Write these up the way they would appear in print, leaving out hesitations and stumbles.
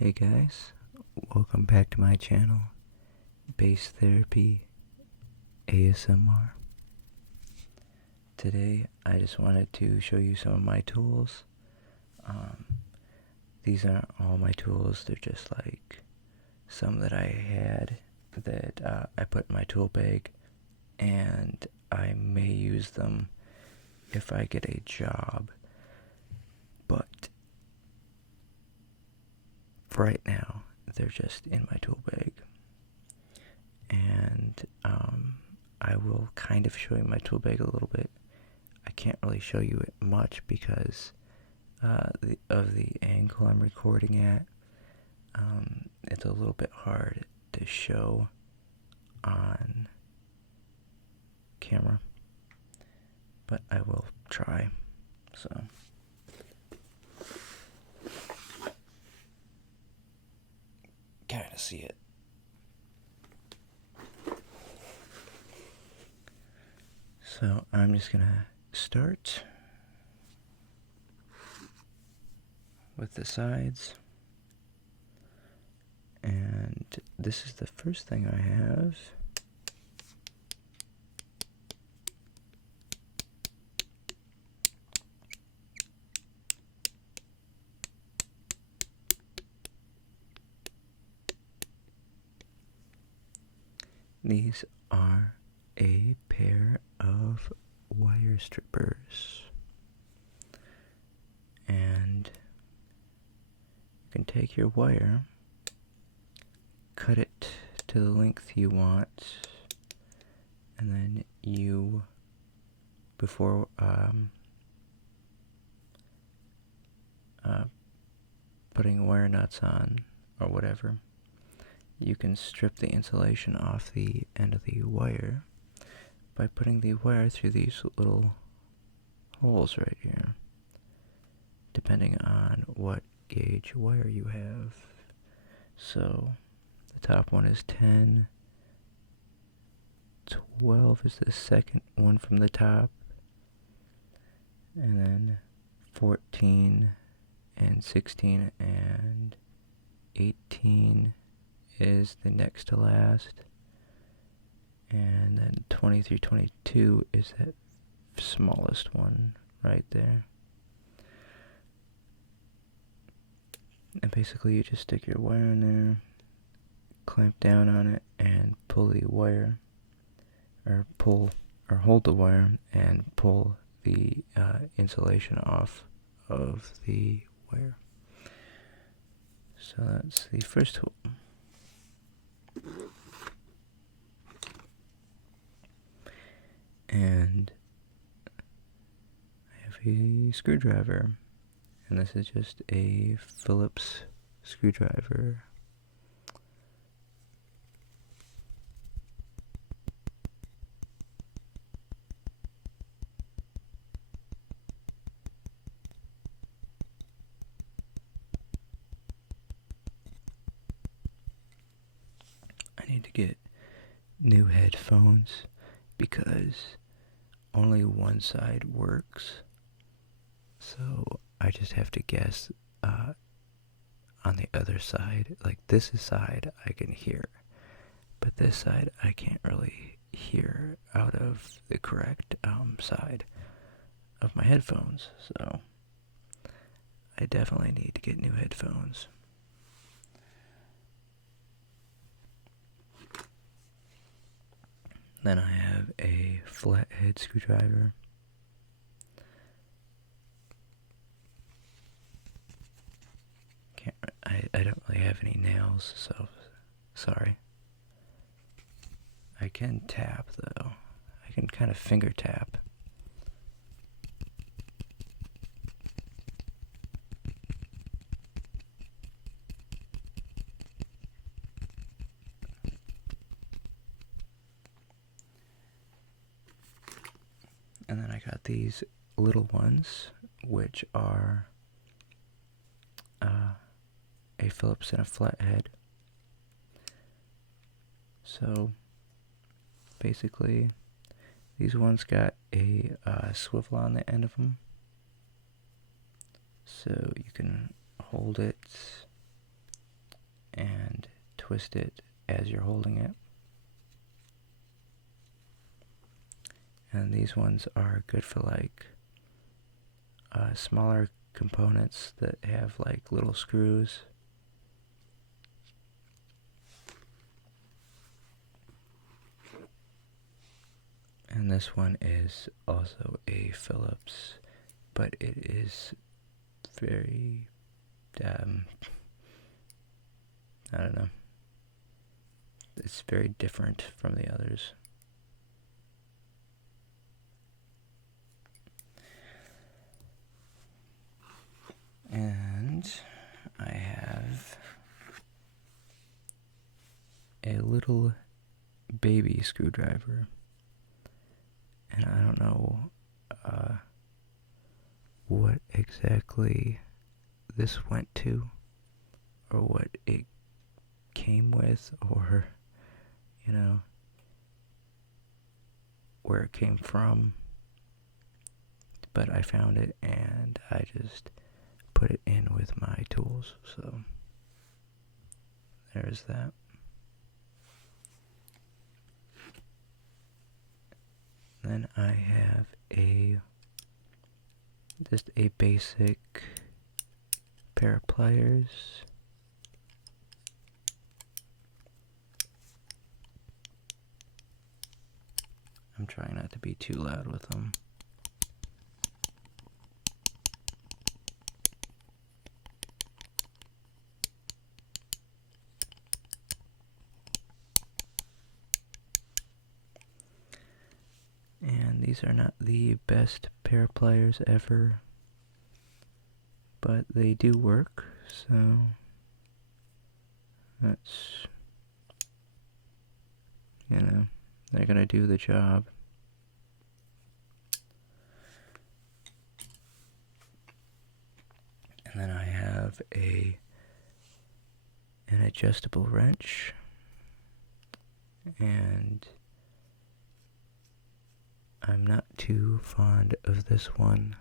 Hey guys, welcome back to my channel, Bass Therapy ASMR. Today I just wanted to show you some of my tools. These aren't all my tools, they're just like some that I had that I put in my tool bag, and I may use them if I get a job, but for right now they're just in my tool bag. And I will kind of show you my tool bag a little bit. I can't really show you it much because of the angle I'm recording at. It's a little bit hard to show on camera, but I will try. So kind of see it. So I'm just gonna start with the sides, and this is the first thing I have. These are a pair of wire strippers, and you can take your wire, cut it to the length you want, and then you, before putting wire nuts on or whatever, you can strip the insulation off the end of the wire by putting the wire through these little holes right here, depending on what gauge wire you have. So the top one is 10, 12 is the second one from the top, and then 14 and 16 and 18 is the next to last, and then 20 through 22 is that smallest one right there. And basically you just stick your wire in there, clamp down on it, and pull the wire, or hold the wire and pull the insulation off of the wire. So that's the first tool. And I have a screwdriver, and this is just a Phillips screwdriver. I need to get new headphones because only one side works, so I just have to guess on the other side. Like this side I can hear, but this side I can't really hear out of the correct side of my headphones, so I definitely need to get new headphones. Then I have a flathead screwdriver. I don't really have any nails, so sorry. I can tap though. I can kind of finger tap. And then I got these little ones, which are a Phillips and a flathead. So basically these ones got a swivel on the end of them, so you can hold it and twist it as you're holding it. And these ones are good for like smaller components that have like little screws. And this one is also a Phillips, but it is very, I don't know, it's very different from the others. And I have a little baby screwdriver, and I don't know what exactly this went to, or what it came with, or, you know, where it came from, but I found it and I just put it in with my tools, so there's that. Then I have just a basic pair of pliers. I'm trying not to be too loud with them. And these are not the best pair of pliers ever, but they do work, so that's, you know, they're gonna do the job. And then I have an adjustable wrench, and I'm not too fond of this one.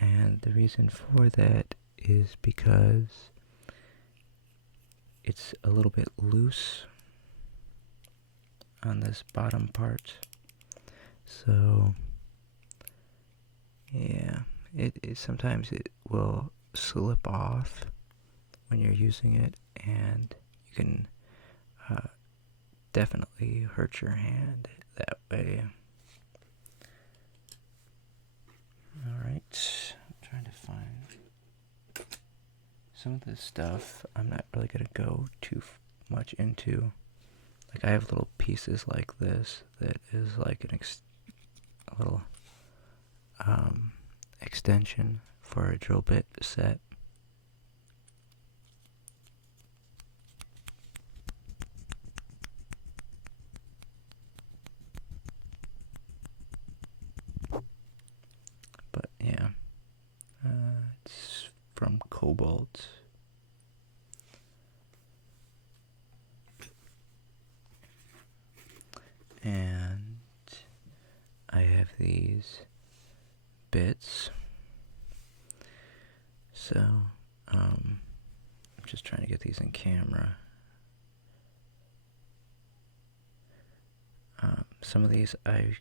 And the reason for that is because it's a little bit loose on this bottom part. So, yeah, it sometimes it will slip off when you're using it, and you can definitely hurt your hand that way. Alright, I'm trying to find some of this stuff. I'm not really going to go too much into. Like, I have little pieces like this that is like a little extension for a drill bit set. But yeah, it's from Cobalt. And I have these bits. So, I'm just trying to get these in camera. Some of these I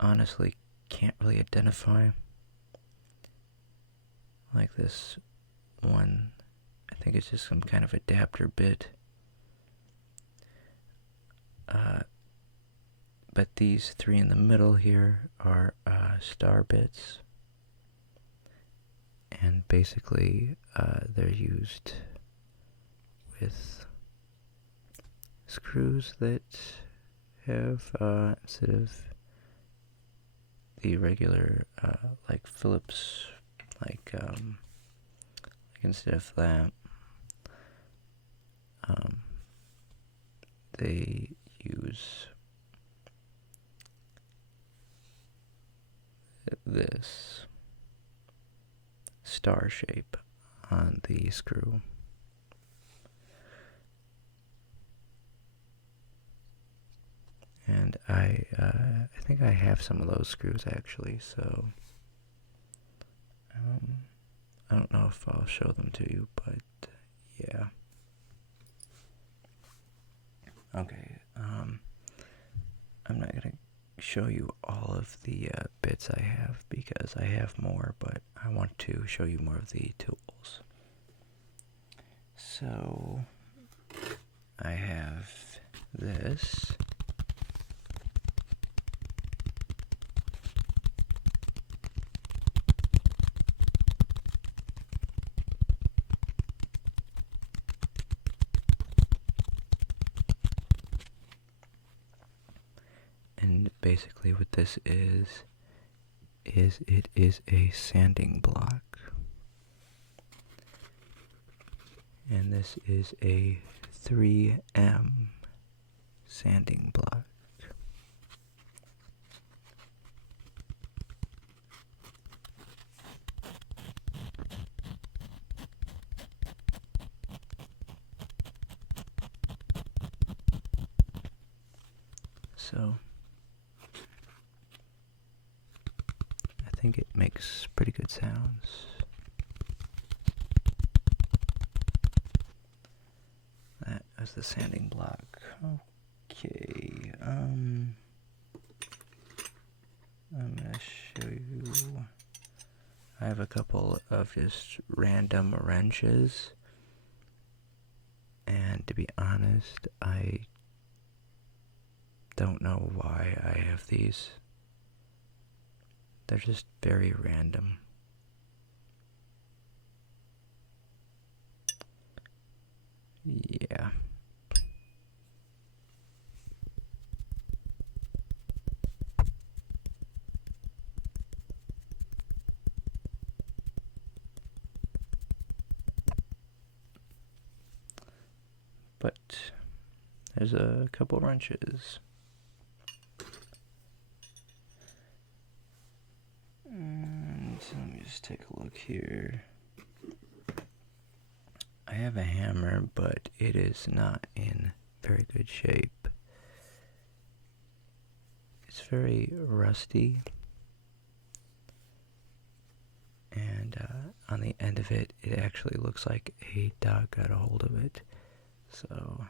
honestly can't really identify. Like this one, I think it's just some kind of adapter bit. But these three in the middle here are star bits. And basically, they're used with screws that have, instead of the regular, like Phillips, like instead of that, they use this star shape on the screw. And I think I have some of those screws actually, so I don't know if I'll show them to you, but yeah. Okay, I'm not gonna show you all of the bits I have because I have more, but I want to show you more of the tools. So I have this. And basically what this is it is a sanding block. And this is a 3M sanding block. So I think it makes pretty good sounds. That is the sanding block. Okay, I'm gonna show you. I have a couple of just random wrenches, and to be honest, I don't know why I have these. They're just very random. Yeah. But there's a couple wrenches. So let me just take a look here. I have a hammer, but it is not in very good shape. It's very rusty. And on the end of it, it actually looks like a dog got a hold of it. So,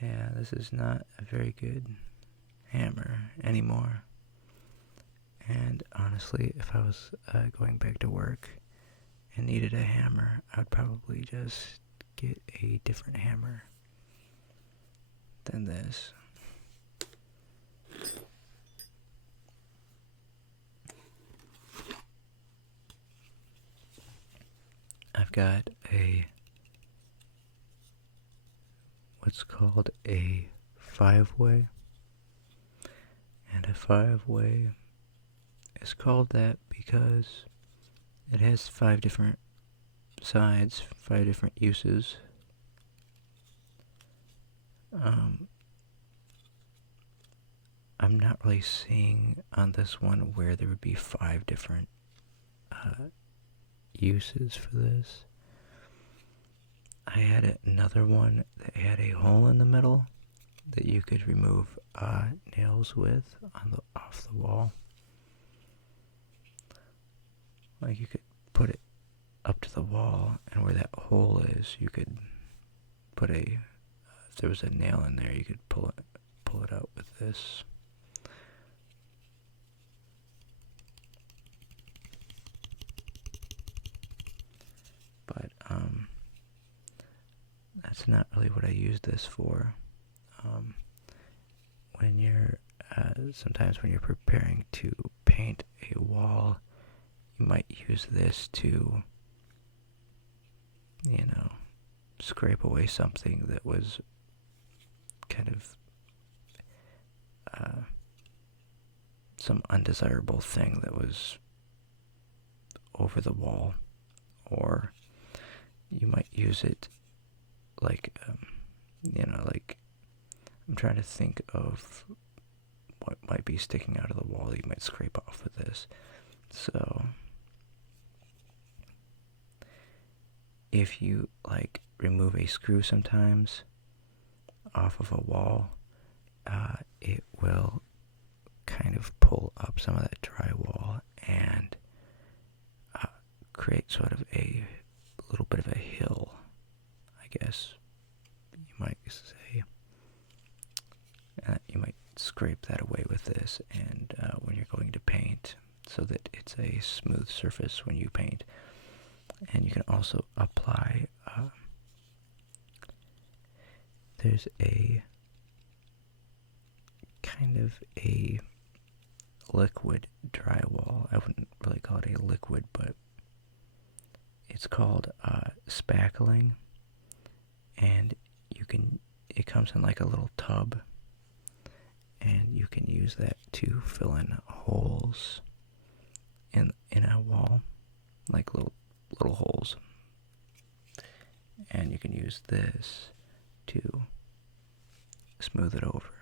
yeah, this is not a very good hammer anymore. And honestly, if I was going back to work and needed a hammer, I would probably just get a different hammer than this. I've got what's called a 5-way, and a 5-way is called that because it has 5 different sides, 5 different uses. I'm not really seeing on this one where there would be 5 different uses for this. I had another one that had a hole in the middle that you could remove nails with off the wall. Like you could put it up to the wall, and where that hole is, you could put if there was a nail in there, you could pull it out with this. But that's not really what I use this for. When you're sometimes when you're preparing to paint a wall, you might use this to, scrape away something that was kind of some undesirable thing that was over the wall. Or you might use it like, like, I'm trying to think of what might be sticking out of the wall that you might scrape off with this. So, if you, remove a screw sometimes off of a wall, it will kind of pull up some of that drywall, and create sort of a little bit of a hill, I guess you might say. You might scrape that away with this, and when you're going to paint, so that it's a smooth surface when you paint. And you can also apply, there's a kind of a liquid drywall. I wouldn't really call it a liquid, but it's called spackling, and it comes in like a little tub, and you can use that to fill in holes in a wall, like little holes. And you can use this to smooth it over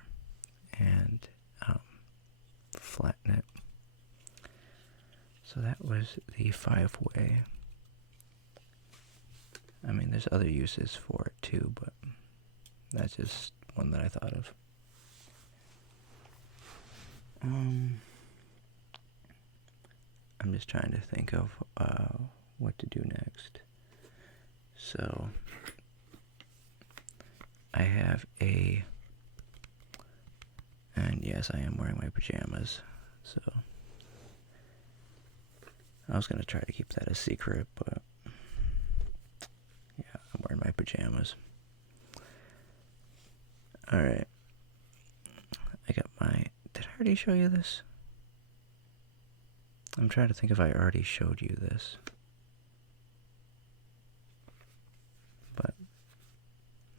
and flatten it. So that was the 5-way. I mean, there's other uses for it too, but that's just one that I thought of. I'm just trying to think of what to do next. So I have and yes, I am wearing my pajamas, so I was going to try to keep that a secret, but yeah, I'm wearing my pajamas. Alright, I got did I already show you this? I'm trying to think if I already showed you this. But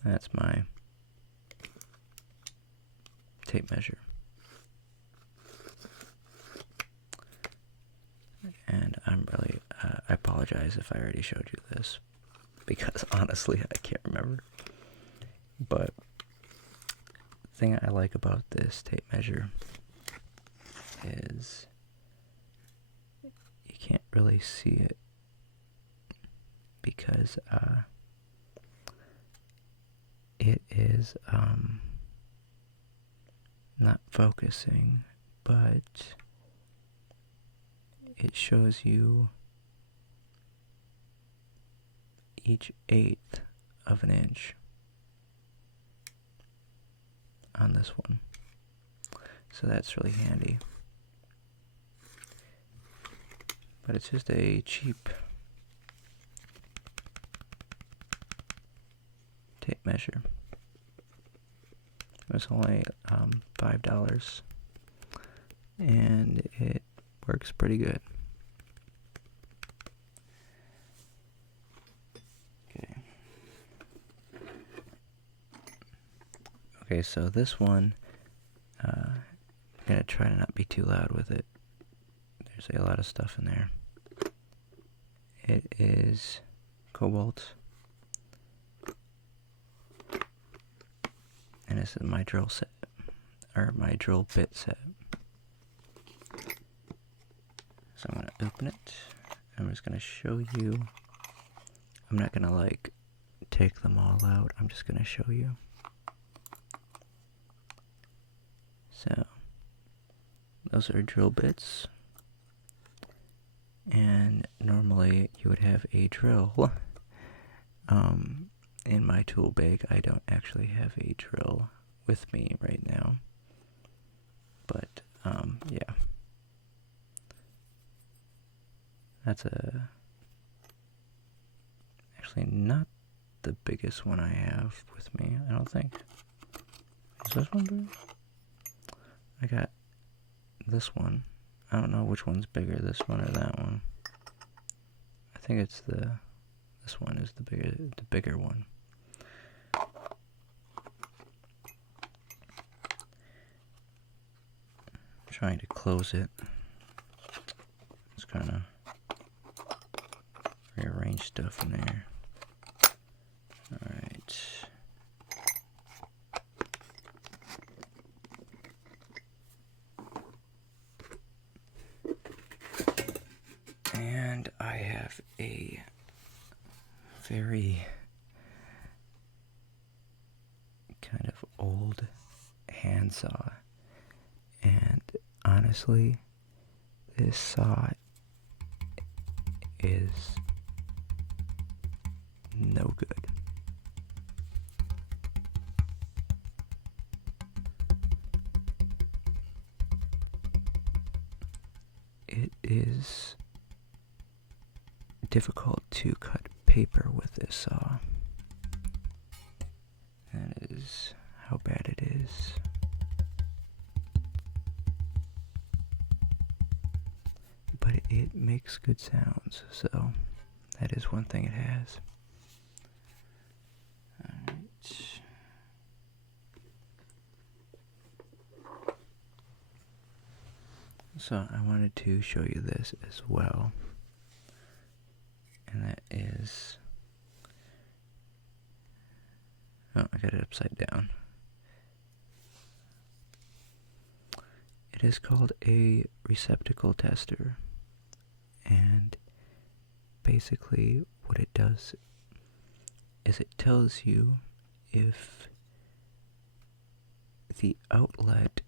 that's my tape measure. And I'm really, I apologize if I already showed you this, because honestly I can't remember. But the thing I like about this tape measure is you can't really see it, because it is not focusing, but it shows you each 1/8 of an inch on this one. So that's really handy. But it's just a cheap tape measure. It was only $5, and it works pretty good. Okay, so this one, I'm going to try to not be too loud with it. There's a lot of stuff in there. It is cobalt. And this is my drill set, or my drill bit set. So I'm going to open it. I'm just going to show you. I'm not going to like take them all out. I'm just going to show you. So those are drill bits. And normally you would have a drill. In my tool bag, I don't actually have a drill with me right now. But, yeah. That's actually not the biggest one I have with me, I don't think. Is this one big? I got this one. I don't know which one's bigger, this one or that one. I think it's this one is the bigger one. I'm trying to close it. Just kind of rearrange stuff in there. Alright. And I have a very kind of old handsaw, and honestly, this saw is no good. It is difficult to cut paper with this saw. That is how bad it is. But it makes good sounds, so that is one thing it has. Alright. So I wanted to show you this as well. And that is... oh, I got it upside down. It is called a receptacle tester. And basically what it does is it tells you if the outlet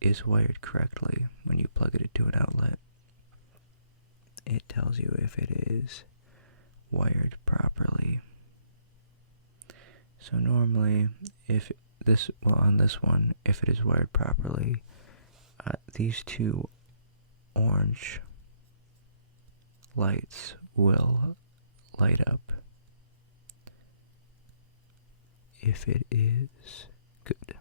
is wired correctly. When you plug it into an outlet, it tells you if it is wired properly. So normally, if this, well, on this one, if it is wired properly, these two orange lights will light up if it is good.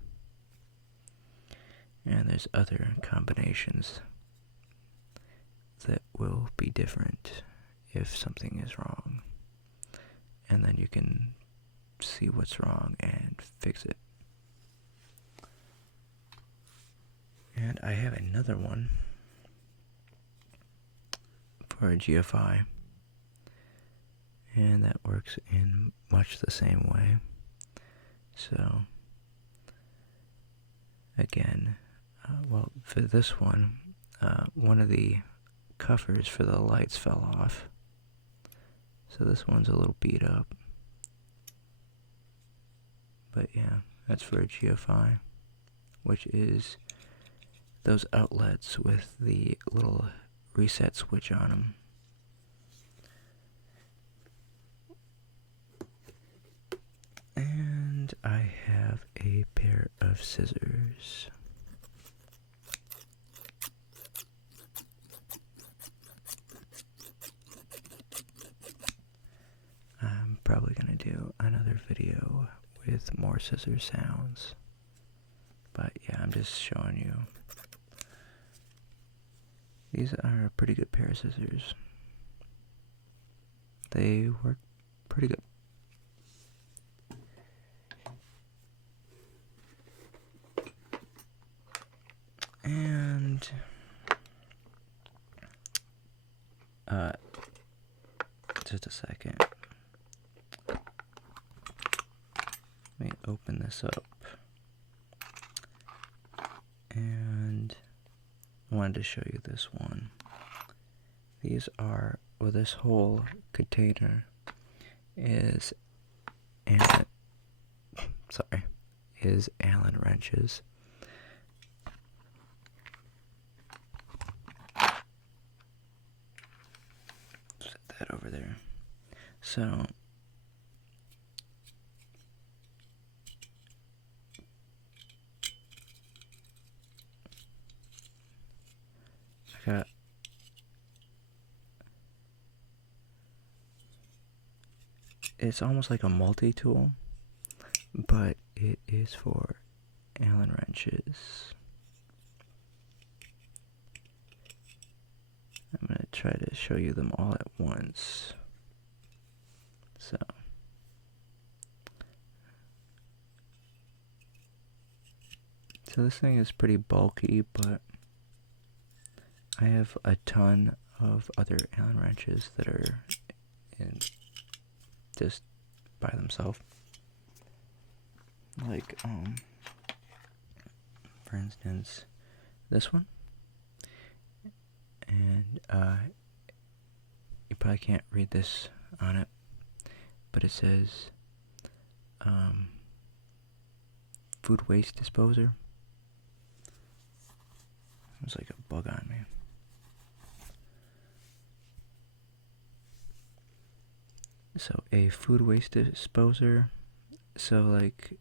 And there's other combinations that will be different if something is wrong. And then you can see what's wrong and fix it. And I have another one for a GFI, and that works in much the same way. So again, well, for this one, one of the covers for the lights fell off, so this one's a little beat up. But yeah, that's for a GFI, which is those outlets with the little reset switch on them. And I have a pair of scissors. I'm probably going to do another video with more scissor sounds. But yeah, I'm just showing you. These are a pretty good pair of scissors. They work pretty good. And just a second. Let me open this up. And I wanted to show you this one. These are, well, this whole container is Allen wrenches. Set that over there. So I got it's almost like a multi-tool, but it is for Allen wrenches. I'm going to try to show you them all at once. So this thing is pretty bulky, but I have a ton of other Allen wrenches that are in just by themselves. Like, for instance, this one. And, you probably can't read this on it, but it says, food waste disposer. There's like a bug on me. So a food waste disposer. So like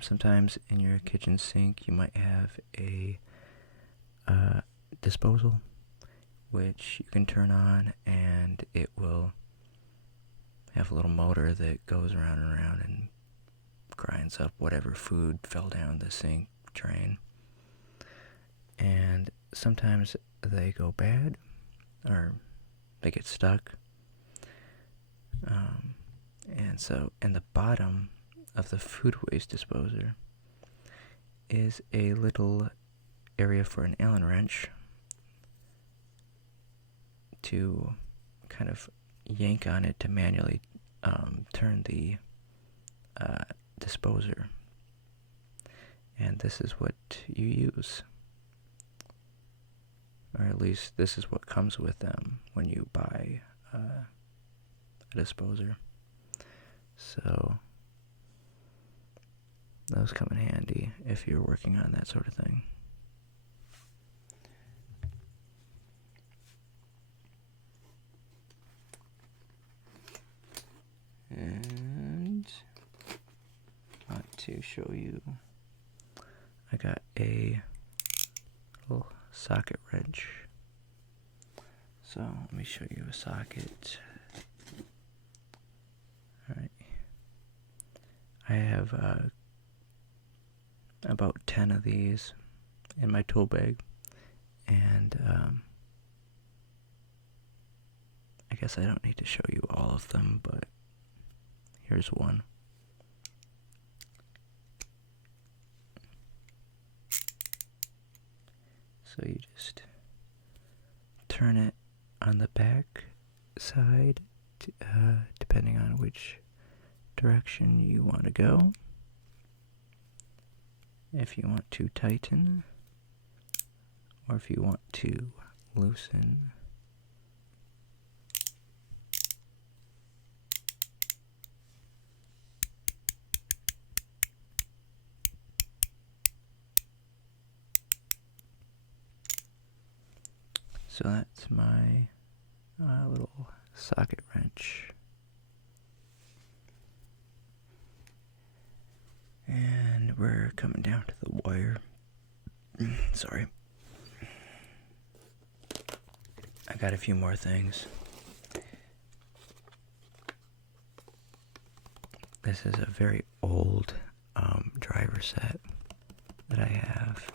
sometimes in your kitchen sink you might have a disposal which you can turn on, and it will have a little motor that goes around and around and grinds up whatever food fell down the sink drain. And sometimes they go bad or they get stuck. And so in the bottom of the food waste disposer is a little area for an Allen wrench to kind of yank on it to manually turn the disposer. And this is what you use. Or at least this is what comes with them when you buy a disposer. So those come in handy if you're working on that sort of thing. And I want to show you, I got a little socket wrench. So let me show you a socket. Alright. I have about 10 of these in my tool bag, and I guess I don't need to show you all of them, but here's one. So you just turn it on the back side, depending on which direction you want to go. If you want to tighten, or if you want to loosen. So that's my little socket wrench. And we're coming down to the wire. Sorry. I got a few more things. This is a very old driver set that I have.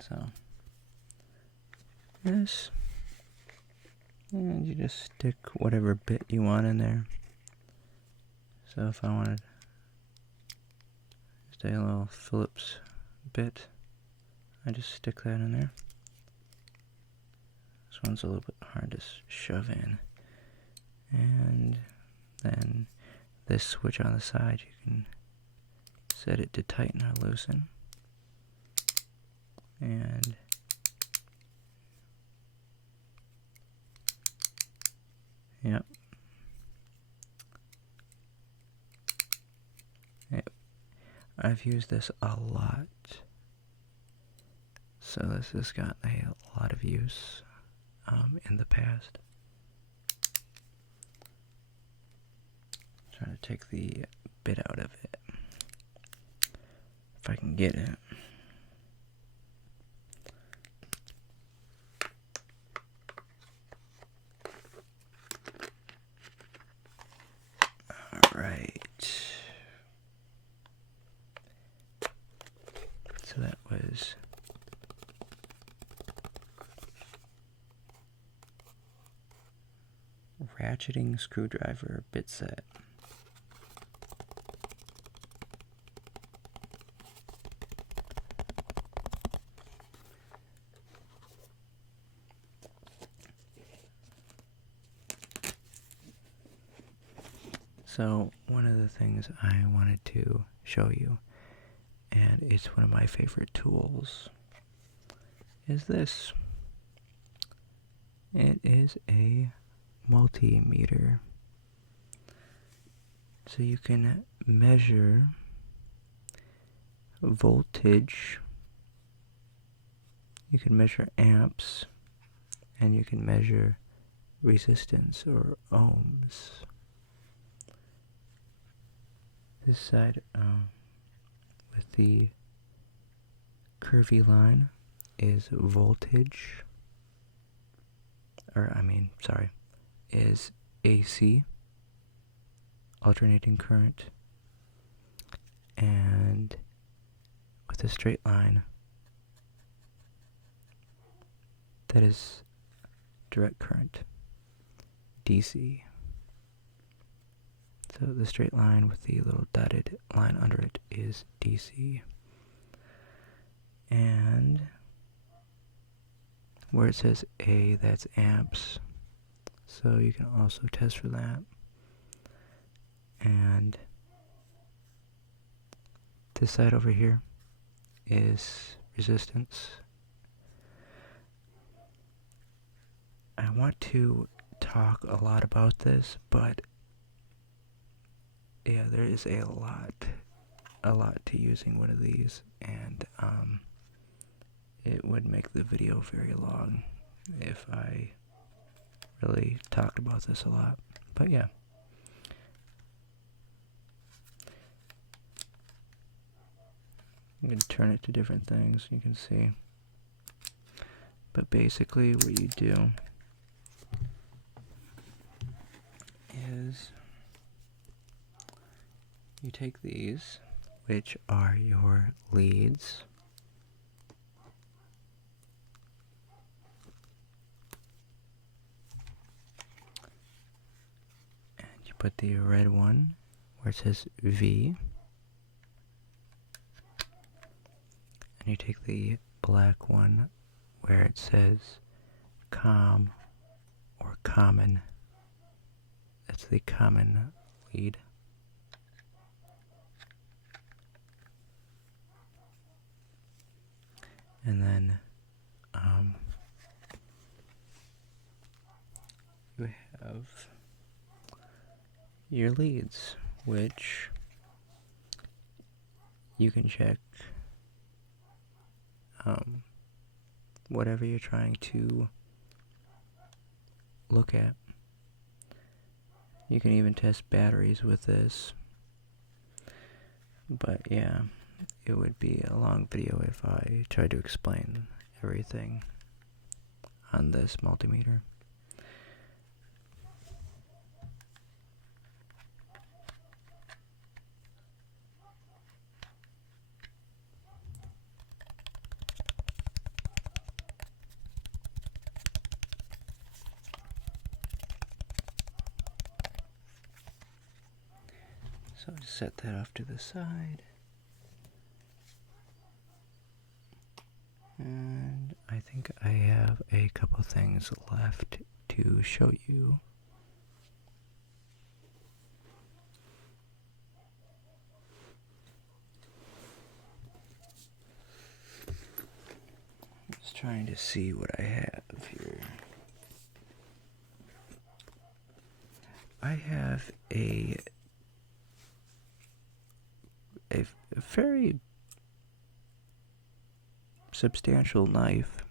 So, this, and you just stick whatever bit you want in there. So if I wanted just a little Phillips bit, I just stick that in there. This one's a little bit hard to shove in. And then this switch on the side, you can set it to tighten or loosen. And yep. I've used this a lot. So this has got a lot of use in the past. Trying to take the bit out of it. If I can get it. Alright. So that was ratcheting screwdriver bit set. So one of the things I wanted to show you, and it's one of my favorite tools, is this. It is a multimeter. So you can measure voltage You can measure amps, and you can measure resistance or ohms. This side, with the curvy line, is voltage, is AC, alternating current, and with a straight line, that is direct current, DC. So the straight line with the little dotted line under it is DC. And where it says A, that's amps. So you can also test for that. And this side over here is resistance. I want to talk a lot about this, but yeah, there is a lot to using one of these, and it would make the video very long if I really talked about this a lot. But yeah. I'm going to turn it to different things, you can see. But basically what you do is you take these, which are your leads, and you put the red one where it says V, and you take the black one where it says COM or common. That's the common lead. And then you have your leads, which you can check whatever you're trying to look at. You can even test batteries with this. But yeah, it would be a long video if I tried to explain everything on this multimeter. So I'll just set that off to the side. And I think I have a couple things left to show you. Just trying to see what I have here. I have a very substantial knife.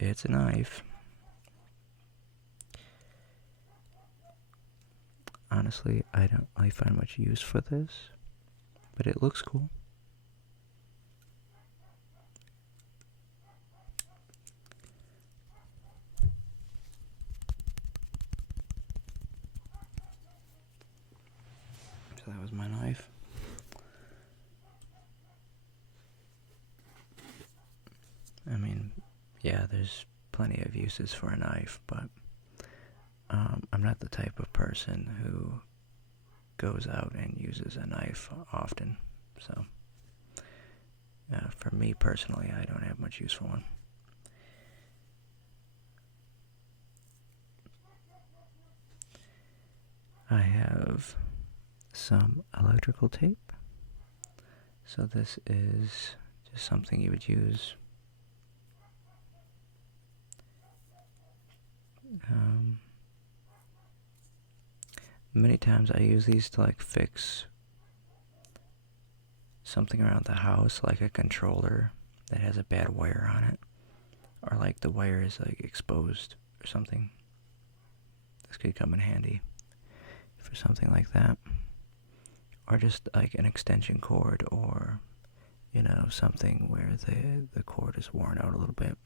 It's a knife. Honestly, I don't really find much use for this, but it looks cool. So that was my knife. I mean, yeah, there's plenty of uses for a knife, but I'm not the type of person who goes out and uses a knife often. So, for me personally, I don't have much use for one. I have some electrical tape. So this is just something you would use Many times I use these to like fix something around the house, like a controller that has a bad wire on it, or like the wire is like exposed or something. This could come in handy for something like that, or just like an extension cord, or something where the cord is worn out a little bit.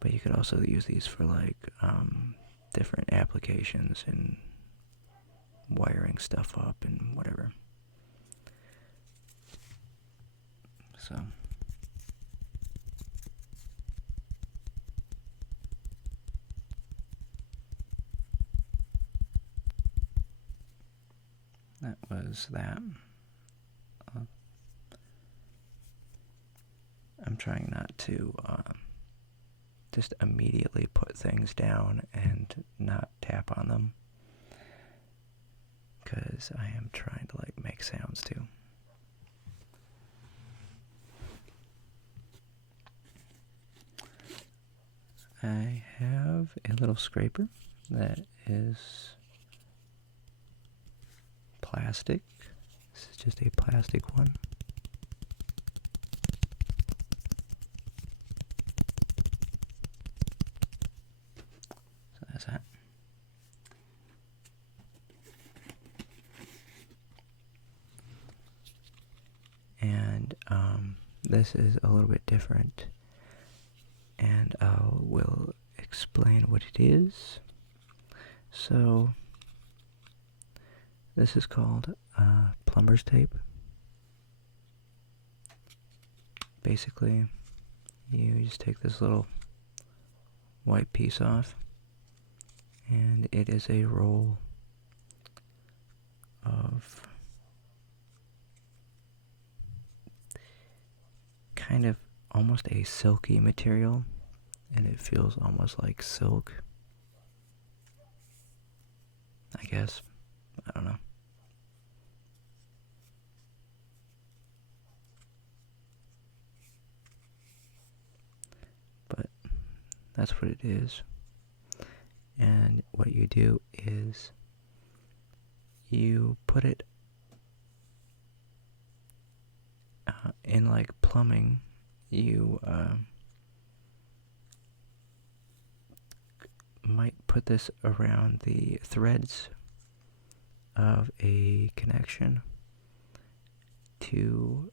But you could also use these for like different applications and wiring stuff up and whatever. So that was that. I'm trying not to just immediately put things down and not tap on them, because I am trying to like make sounds too. I have a little scraper that is plastic. This is just a plastic one. So that's that. And this is a little bit different, and I will explain what it is. So this is called plumber's tape. Basically, you just take this little white piece off, and it is a roll of kind of almost a silky material, and it feels almost like silk, I guess. I don't know. But that's what it is. And what you do is you put it in like plumbing. You might put this around the threads of a connection to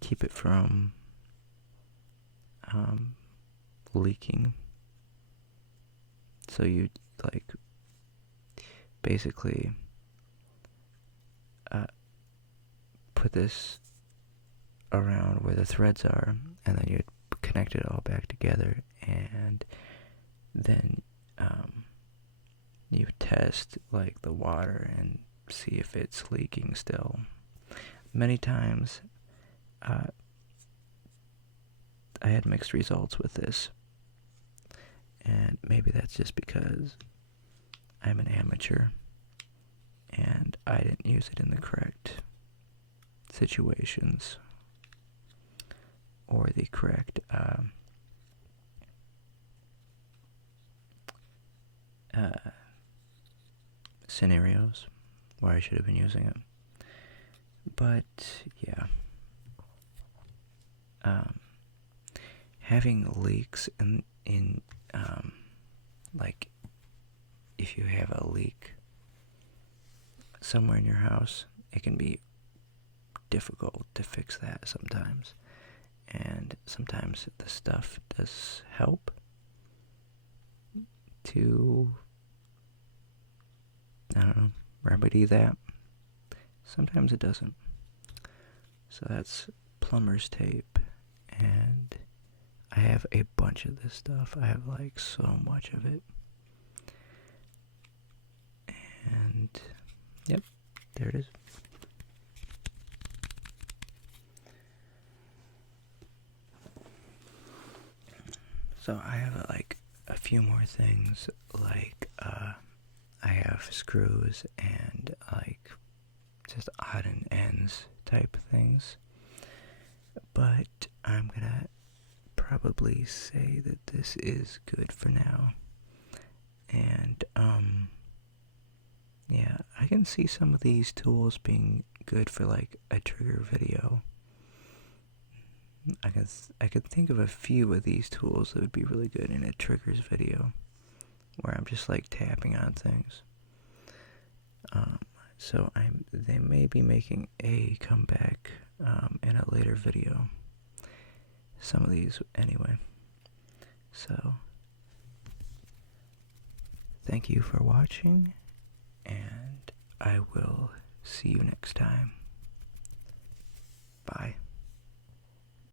keep it from leaking. So you like basically put this around where the threads are, and then you connect it all back together, and then you test like the water and see if it's leaking still. Many times I had mixed results with this, and maybe that's just because I'm an amateur and I didn't use it in the correct situations or the correct scenarios where I should have been using it. But yeah, having leaks in like if you have a leak somewhere in your house, it can be difficult to fix that sometimes. And sometimes the stuff does help to, I don't know, remedy that. Sometimes it doesn't. So that's plumber's tape, and I have a bunch of this stuff. I have like so much of it. And yep, there it is. So I have like a few more things, like I have screws and like just odd and ends type things, but I'm gonna probably say that this is good for now. And, yeah, I can see some of these tools being good for, like, a trigger video. I could think of a few of these tools that would be really good in a triggers video, where I'm just, like, tapping on things. So they may be making a comeback in a later video. Some of these, anyway. So, thank you for watching, and I will see you next time. Bye.